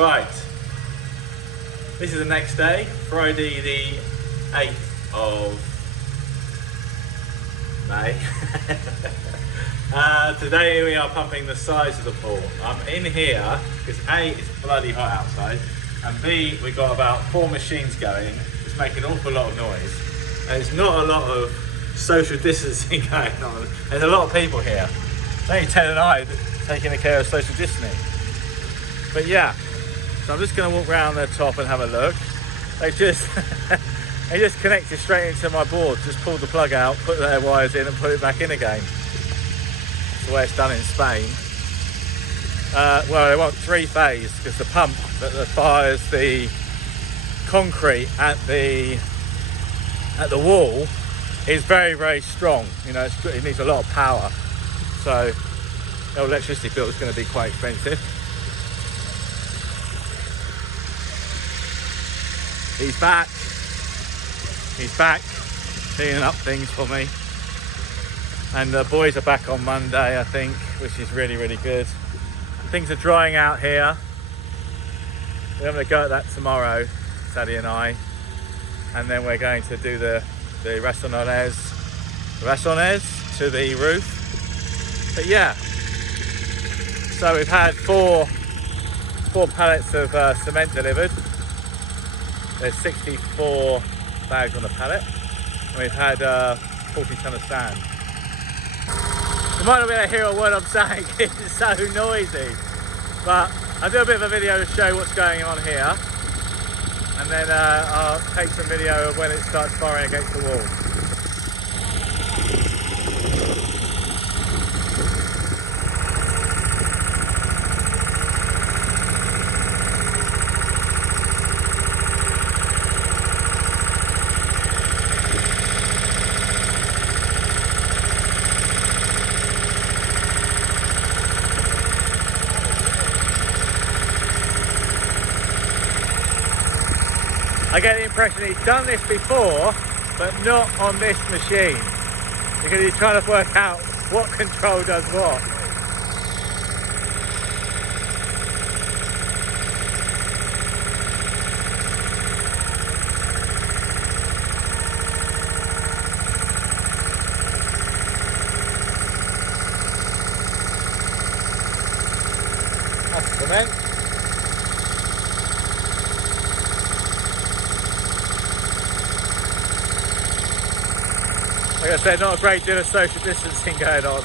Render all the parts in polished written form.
Right, this is the next day, Friday the 8th of May. Today we are pumping the sides of the pool. I'm in here because A, it's bloody hot outside, and B, we've got about 4 machines going. It's making an awful lot of noise. And there's not a lot of social distancing going on. There's a lot of people here. It's only Ted and I taking care of social distancing. But yeah, so I'm just going to walk around the top and have a look. They just they just connected straight into my board. Just pulled the plug out, put their wires in and put it back in again. That's the way it's done in Spain. Well, they want 3-phase because the pump that fires the concrete at the wall is very, very strong. You know, it needs a lot of power. So the electricity bill is going to be quite expensive. He's back cleaning up things for me, and the boys are back on Monday, I think, which is really, really good. Things are drying out here. We're going to go at that tomorrow, Sadie and I, and then we're going to do the raciones to the roof. But yeah, so we've had four pallets of cement delivered. There's 64 bags on the pallet, and we've had 40 tonne of sand. You might not be able to hear a word I'm saying, it's so noisy, but I'll do a bit of a video to show what's going on here, and then I'll take some video of when it starts firing against the wall. I get the impression he's done this before, but not on this machine, because he's trying to work out what control does what. That's cement. Like I said, not a great deal of social distancing going on.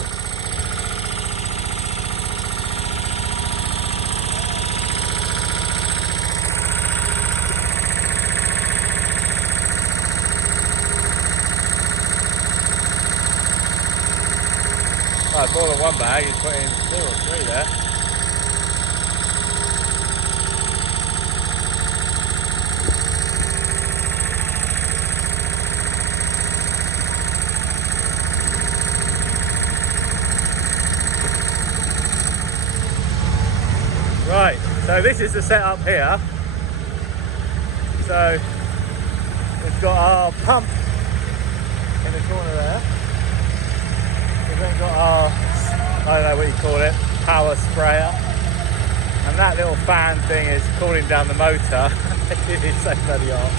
Oh, more than one bag, he's put in 2 or 3 there. Right, so this is the setup here. So we've got our pump in the corner there. We've then got our, I don't know what you call it, power sprayer. And that little fan thing is cooling down the motor. It is so bloody hot.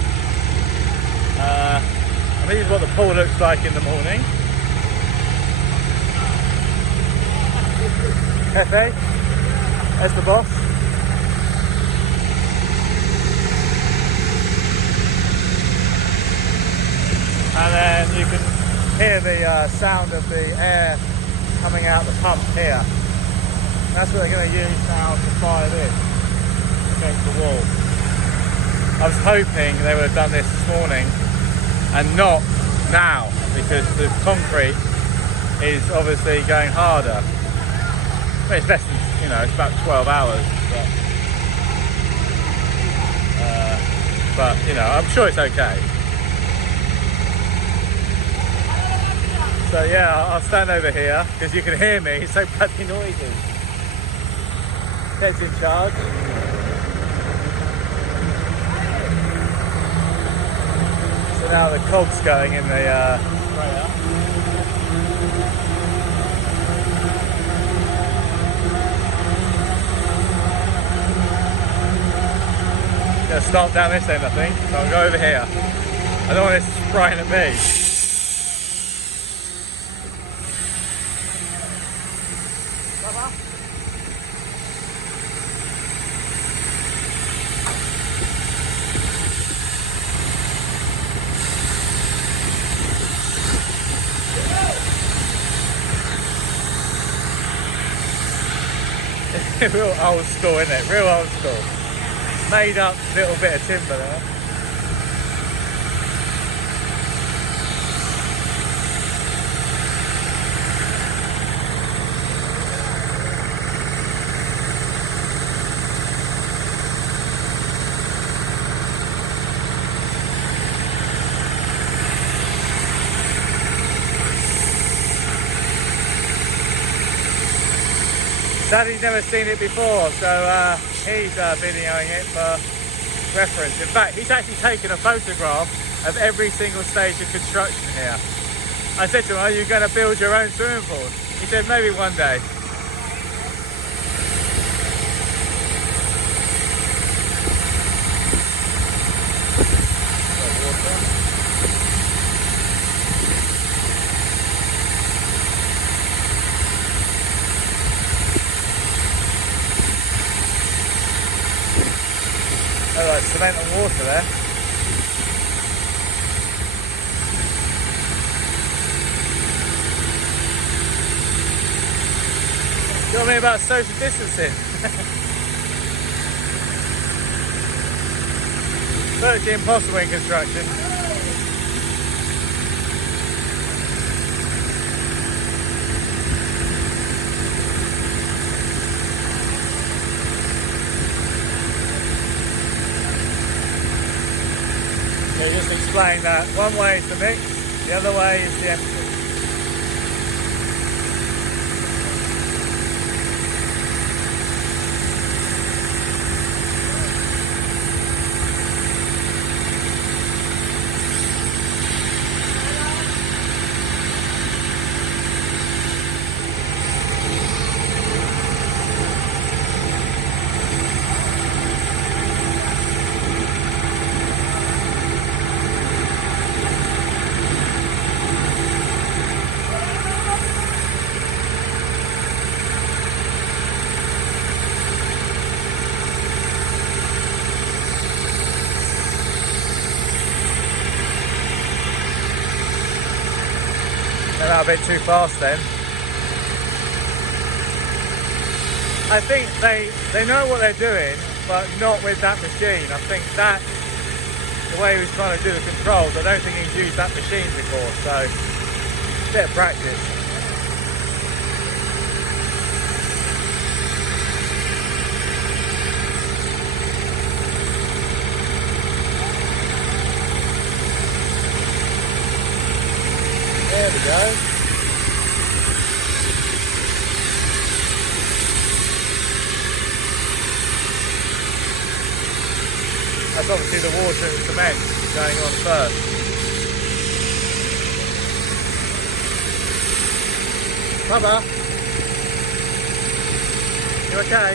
And this is what the pool looks like in the morning. Pepe, there's the boss. And then you can hear the sound of the air coming out the pump here. That's what they're going to use now to fire this against the wall. I was hoping they would have done this morning and not now, because the concrete is obviously going harder. I mean, it's less than, you know, it's about 12 hours. But you know, I'm sure it's okay. So yeah, I'll stand over here because you can hear me. It's so bloody noisy. Ted's in charge. So now the cog's going in the sprayer. gonna start down this end, I think. So I'll go over here. I don't want this spraying at me. Real old school, isn't it? Real old school. Made up little bit of timber there. Daddy's never seen it before, so he's videoing it for reference. In fact, he's actually taken a photograph of every single stage of construction here. I said to him, are you going to build your own swimming pool? He said, maybe one day. Oh, like cement and water there. You know what I mean about social distancing? Virtually impossible in construction. So just explain that one way is the mix, the other way is the empty. A bit too fast then. I think they know what they're doing, but not with that machine. I think that the way he was trying to do the controls, I don't think he's used that machine before, so a bit of practice. There we go. That's obviously the water and cement going on first. Bubba, you okay?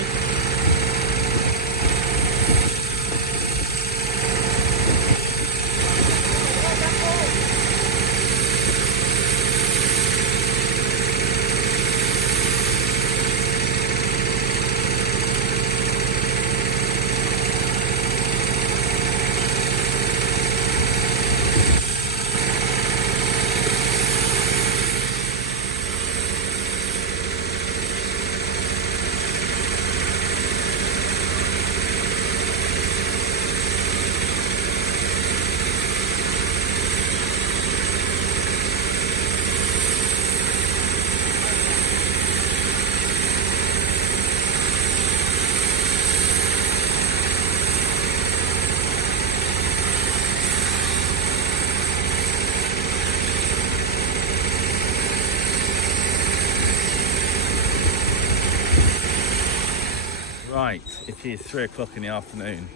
Right, it is 3 o'clock in the afternoon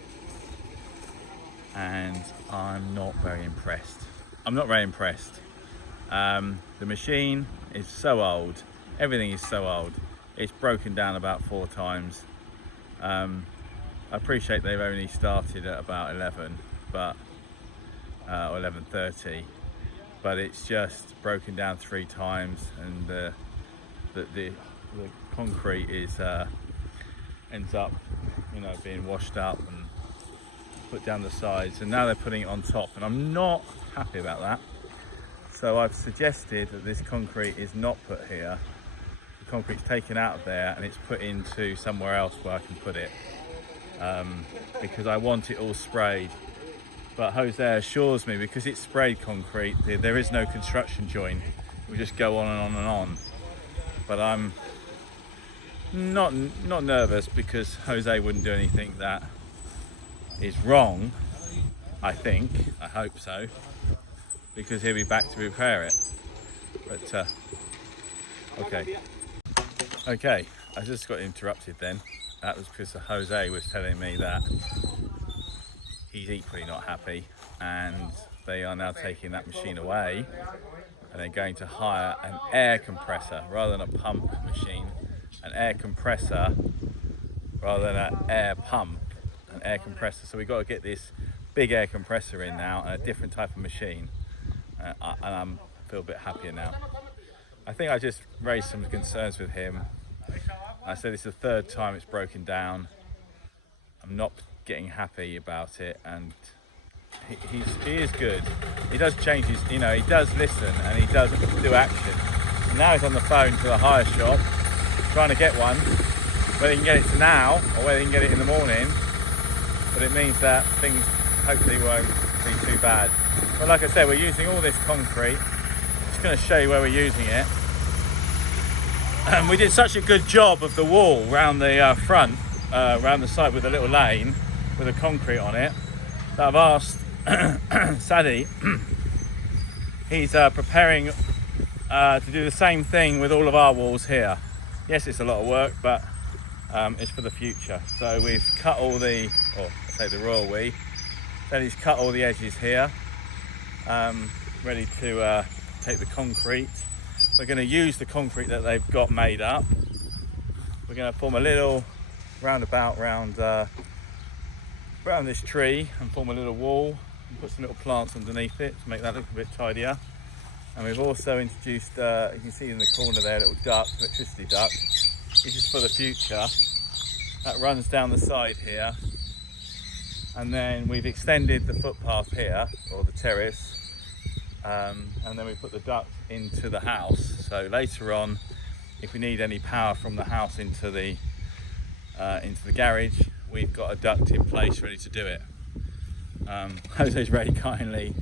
and I'm not very impressed. The machine is so old, everything is so old. It's broken down about 4 times. I I appreciate they've only started at about 11, but or 11:30, but it's just broken down 3 times, and the concrete is ends up, you know, being washed up and put down the sides, and now they're putting it on top, and I'm not happy about that. So I've suggested that this concrete is not put here. The concrete's taken out of there and it's put into somewhere else where I can put it, because I want it all sprayed. But Jose assures me, because it's sprayed concrete, there is no construction joint. We just go on and on and on. But I'm not nervous, because Jose wouldn't do anything that is wrong. I hope so, because he'll be back to repair it. But okay, I just got interrupted then. That was because Jose was telling me that he's equally not happy, and they are now taking that machine away, and they're going to hire an air compressor rather than a pump machine. An air compressor rather than an air pump, an air compressor. So we've got to get this big air compressor in now, and a different type of machine, and I feel a bit happier now. I think I just raised some concerns with him. I said it's the 3rd time it's broken down. I'm not getting happy about it, and he is good. He does change his, you know, he does listen and he does do action. And now he's on the phone to the hire shop trying to get one. Whether he can get it now or whether he can get it in the morning, but it means that things hopefully won't be too bad. But like I said, we're using all this concrete. I'm just going to show you where we're using it. And we did such a good job of the wall around the front, around the side with a little lane with the concrete on it, that I've asked Sadie, he's preparing to do the same thing with all of our walls here. Yes, it's a lot of work, but it's for the future. So we've cut all the, or I say the royal we, Sadie's cut all the edges here, ready to take the concrete. We're going to use the concrete that they've got made up. We're going to form a little roundabout round this tree and form a little wall and put some little plants underneath it to make that look a bit tidier. And we've also introduced, you can see in the corner there, a little duct, electricity duct. This is for the future. That runs down the side here. And then we've extended the footpath here, or the terrace. And then we put the duct into the house. So later on, if we need any power from the house into the garage, we've got a duct in place ready to do it. Jose's very kindly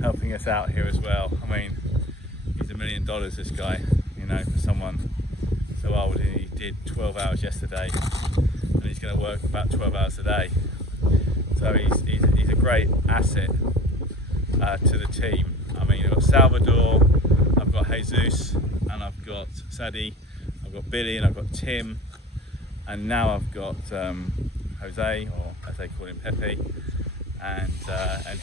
helping us out here as well. I mean, he's $1 million, this guy, you know, for someone so old. He did 12 hours yesterday, and he's going to work about 12 hours a day. So he's a great asset to the team. I mean, I've got Salvador, I've got Jesus, and I've got Sadie, I've got Billy, and I've got Tim, and now I've got Jose, or as they call him, Pepe, and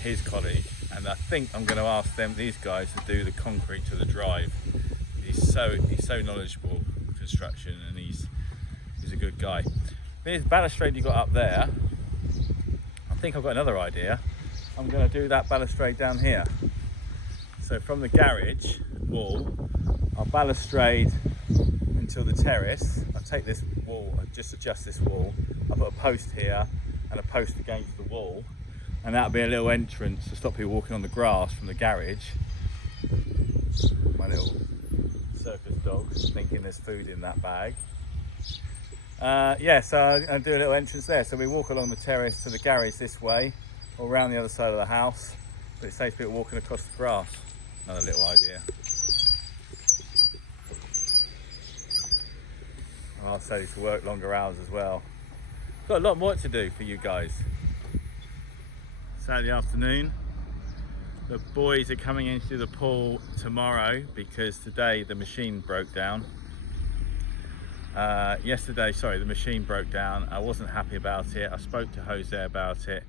his colleague. And I think I'm going to ask these guys to do the concrete to the drive. He's so knowledgeable in construction, and he's a good guy. This balustrade you got up there, I think I've got another idea. I'm going to do that balustrade down here. So from the garage wall, I'll balustrade until the terrace. I'll take this wall, I'll just adjust this wall. I'll put a post here and a post against the wall, and that'll be a little entrance to stop people walking on the grass from the garage. My little circus dog's thinking there's food in that bag. Yeah, so I'll do a little entrance there. So we walk along the terrace to the garage this way, or around the other side of the house, but it saves people walking across the grass. Another little idea. I'll say to work longer hours as well. Got a lot more to do for you guys. Saturday afternoon. The boys are coming into the pool tomorrow because today the machine broke down. The machine broke down. I wasn't happy about it. I spoke to Jose about it.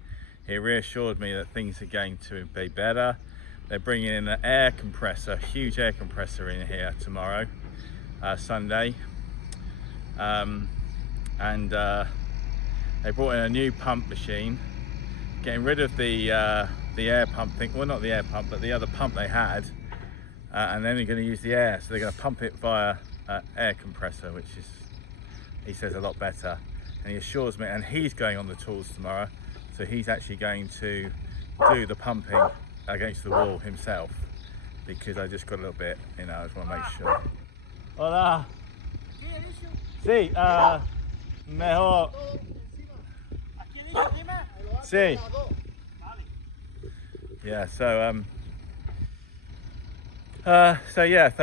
He reassured me that things are going to be better. They're bringing in an air compressor, huge air compressor in here tomorrow, Sunday. They brought in a new pump machine, getting rid of the air pump thing. Well, not the air pump, but the other pump they had, and then they're going to use the air. So they're going to pump it via air compressor, which is, he says, a lot better. And he assures me, and he's going on the tools tomorrow, so he's actually going to do the pumping against the wall himself, because I just got a little bit, you know, I just want to make sure. Hola. Sí, mejor. Sí. Yeah, so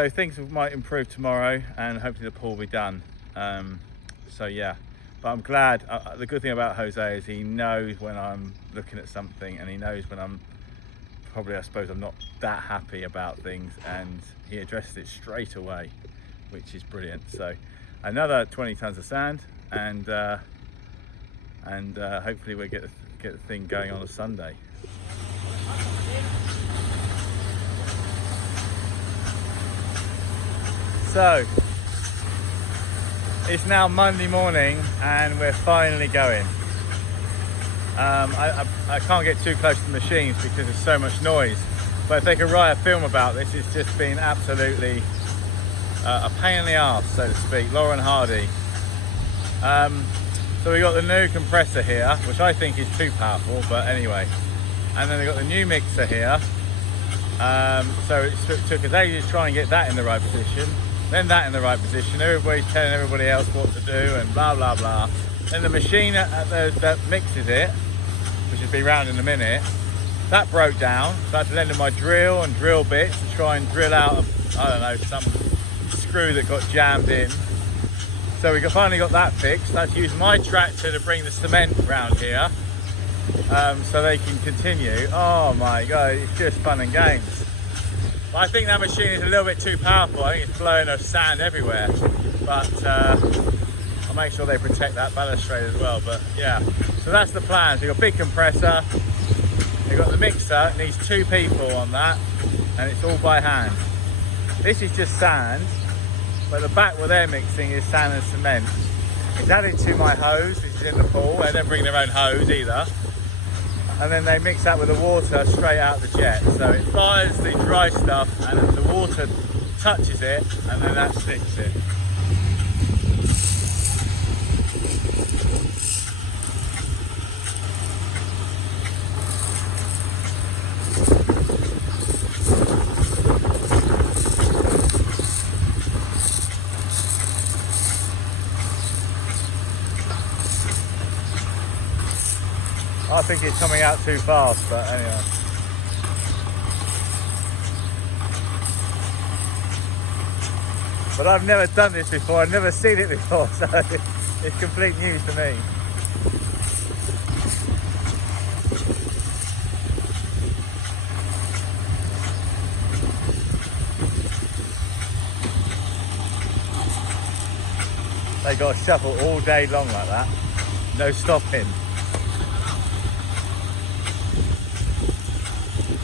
things might improve tomorrow, and hopefully the pool will be done. So yeah, but I'm glad. The good thing about Jose is he knows when I'm looking at something, and he knows when I'm probably, I suppose, I'm not that happy about things, and he addresses it straight away, which is brilliant. So another 20 tons of sand, and hopefully we'll get the thing going on a Sunday. So it's now Monday morning, and we're finally going. I can't get too close to the machines because there's so much noise, but if they could write a film about this, it's just been absolutely a pain in the arse, so to speak. Lauren Hardy. So we got the new compressor here, which I think is too powerful, but anyway. And then we got the new mixer here. So it took us ages to try and get that in the right position, then that in the right position. Everybody's telling everybody else what to do and blah blah blah. Then the machine that mixes it, which will be round in a minute, that broke down. So I had to lend in my drill and drill bits to try and drill out, I don't know, some screw that got jammed in. So we finally got that fixed. I had to use my tractor to bring the cement round here, so they can continue. Oh my god, it's just fun and games. But I think that machine is a little bit too powerful. I think it's blowing us sand everywhere. But I'll make sure they protect that balustrade as well. But yeah, so that's the plan. So you've got a big compressor, you've got the mixer, it needs 2 people on that, and it's all by hand. This is just sand, but the back where they're mixing is sand and cement. It's added to my hose, which is in the pool. They don't bring their own hose either. And then they mix that with the water straight out the jet. So it fires the dry stuff, and the water touches it, and then that sticks it. I think it's coming out too fast, but anyway. But I've never done this before, I've never seen it before, so it's complete news to me. They got to shuffle all day long like that, no stopping.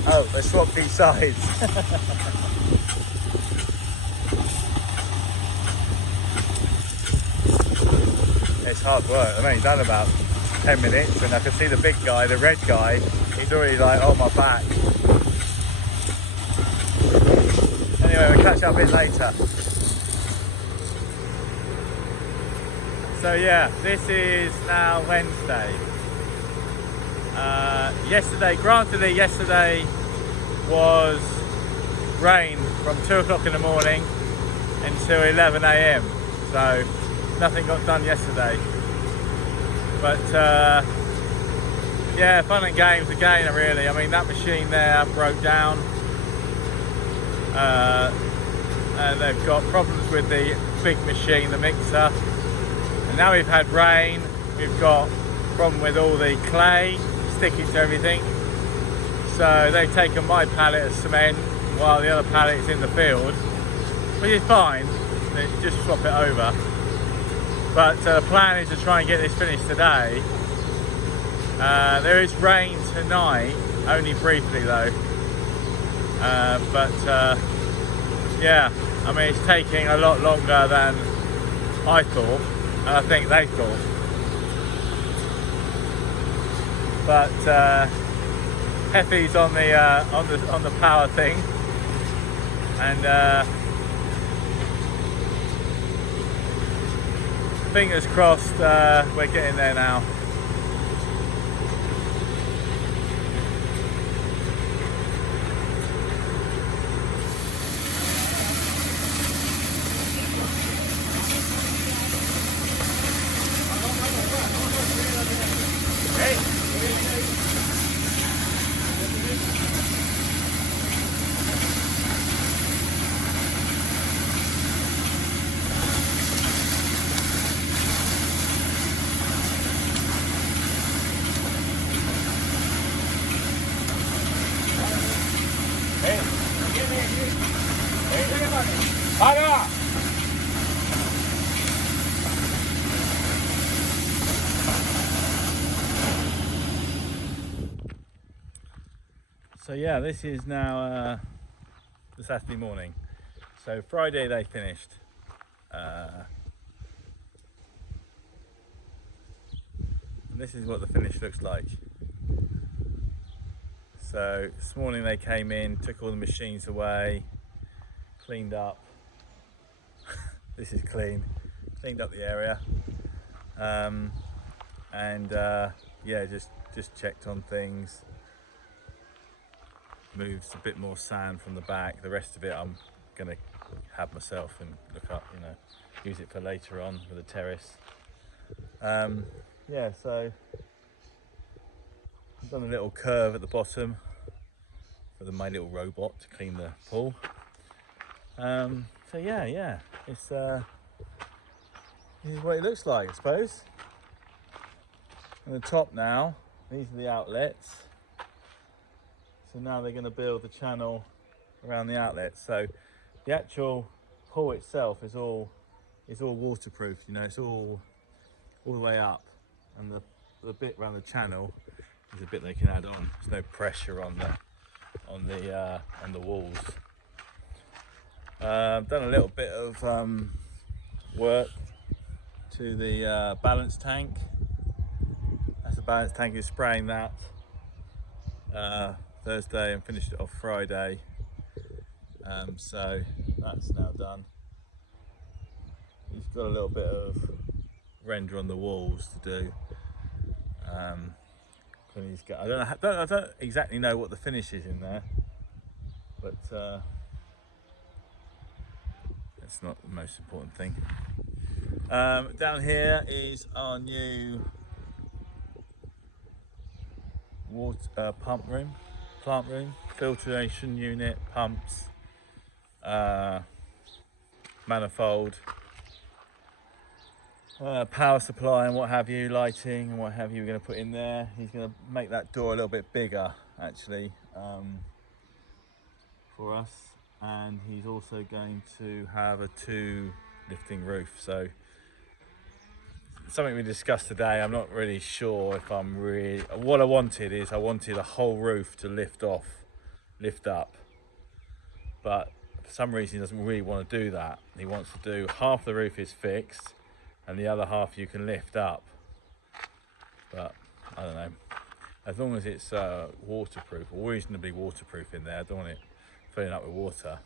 Oh, they swapped each sides. It's hard work. I've only done about 10 minutes, and I can see the big guy, the red guy, he's already like on my back. Anyway, we'll catch up a bit later. So yeah, this is now Wednesday. Yesterday was rain from 2 o'clock in the morning until 11 AM. So nothing got done yesterday. But yeah, fun and games again, really. I mean, that machine there broke down. And they've got problems with the big machine, the mixer. And now we've had rain, we've got problem with all the clay sticking to everything. So they've taken my pallet of cement while the other pallet is in the field, which is fine, they just swap it over. But the plan is to try and get this finished today. There is rain tonight, only briefly though. Yeah, I mean, it's taking a lot longer than I thought, and I think they thought. but Heffy's on the power thing, and fingers crossed we're getting there now. So yeah, this is now the Saturday morning. So Friday they finished. And this is what the finish looks like. So this morning they came in, took all the machines away, cleaned up. This is cleaned up the area, and yeah, just checked on things. Moved a bit more sand from the back. The rest of it I'm gonna have myself and look up, you know, use it for later on with the terrace. Yeah, so I've done a little curve at the bottom for my little robot to clean the pool. So yeah, it's this is what it looks like, I suppose. On the top now, these are the outlets. So now they're going to build the channel around the outlets. So the actual pool itself is all waterproof. You know, it's all the way up, and the bit around the channel is a bit they can add on. There's no pressure on the walls. I've done a little bit of work to the balance tank. That's the balance tank. Is spraying that Thursday and finished it off Friday. So that's now done. He's got a little bit of render on the walls to do. I don't exactly know what the finish is in there, but that's not the most important thing. Down here is our new water plant room, filtration unit, pumps, manifold, power supply and what have you, lighting and what have you. We're going to put in there. He's going to make that door a little bit bigger actually, for us, and he's also going to have a 2 lifting roof. So something we discussed today. I'm not really sure if I'm really, what I wanted a whole roof to lift up, but for some reason he doesn't really want to do that. He wants to do half the roof is fixed and the other half you can lift up, but I don't know, as long as it's waterproof or reasonably waterproof in there. I don't want it filling up with water.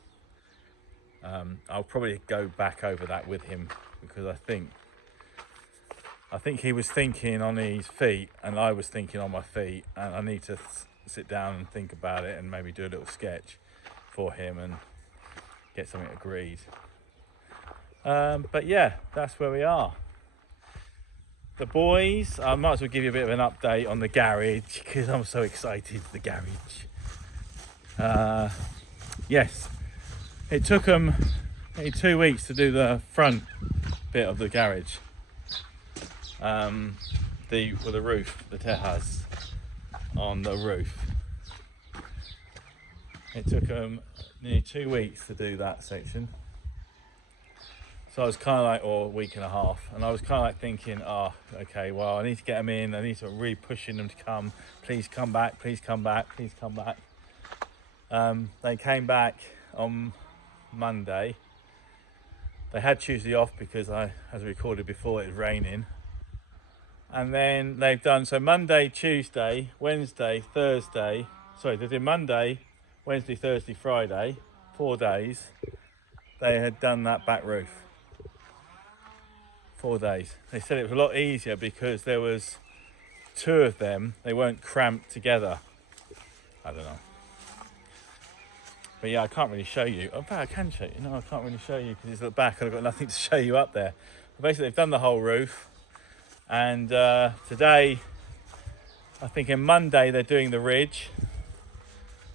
I'll probably go back over that with him, because I think he was thinking on his feet and I was thinking on my feet, and I need to sit down and think about it and maybe do a little sketch for him and get something agreed. But yeah, that's where we are. The boys, I might as well give you a bit of an update on the garage, because I'm so excited for the garage. Yes, it took them 2 weeks to do the front bit of the garage. With the roof, the tejas on the roof. It took them nearly 2 weeks to do that section. So I was kind of like, or a week and a half, and I was kind of like thinking, oh, okay, well, I need to get them in. I need to really pushing them to come. Please come back. Please come back. Please come back. They came back on Monday. They had Tuesday off because as I recorded before, it was raining. And then they've done, so Monday, Tuesday, Wednesday, Thursday. Sorry, they did Monday, Wednesday, Thursday, Friday, 4 days. They had done that back roof. 4 days. They said it was a lot easier because there was 2 of them. They weren't cramped together. I don't know. But yeah, I can't really show you. Oh, I can show you. No, I can't really show you because it's at the back and I've got nothing to show you up there. But basically, they've done the whole roof. And today, I think in Monday, they're doing the ridge.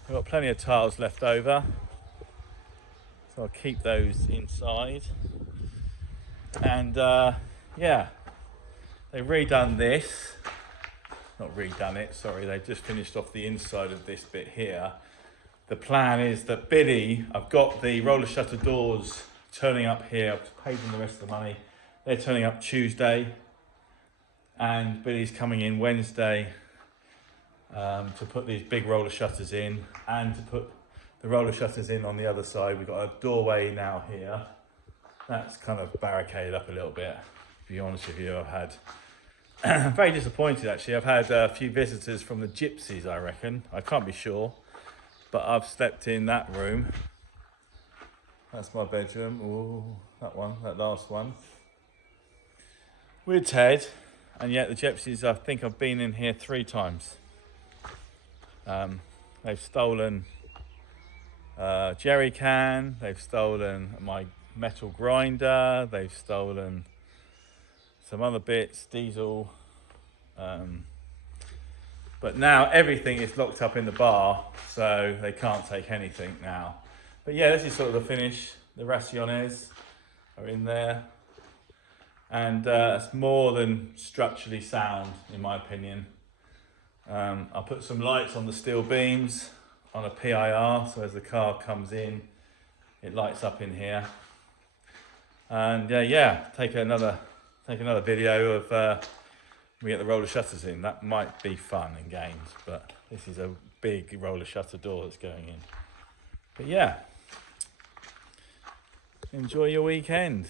I've got plenty of tiles left over. So I'll keep those inside. And yeah, they've redone this. Not redone it, sorry. They've just finished off the inside of this bit here. The plan is that Billy, I've got the roller shutter doors turning up here. I've paid them the rest of the money. They're turning up Tuesday. And Billy's coming in Wednesday to put these big roller shutters in and to put the roller shutters in on the other side. We've got a doorway now here. That's kind of barricaded up a little bit. To be honest with you, I've had I'm very disappointed actually. I've had a few visitors from the gypsies, I reckon. I can't be sure. But I've slept in that room. That's my bedroom. Ooh, that one, that last one. With Ted. And yet the gypsies, I think I've been in here 3 times. They've stolen jerry can. They've stolen my metal grinder. They've stolen some other bits, diesel. But now everything is locked up in the bar, so they can't take anything now. But yeah, this is sort of the finish. The raciones are in there. And it's more than structurally sound, in my opinion. I'll put some lights on the steel beams on a PIR, so as the car comes in, it lights up in here. And yeah, take another video of we get the roller shutters in. That might be fun in games, but this is a big roller shutter door that's going in. But yeah, enjoy your weekend.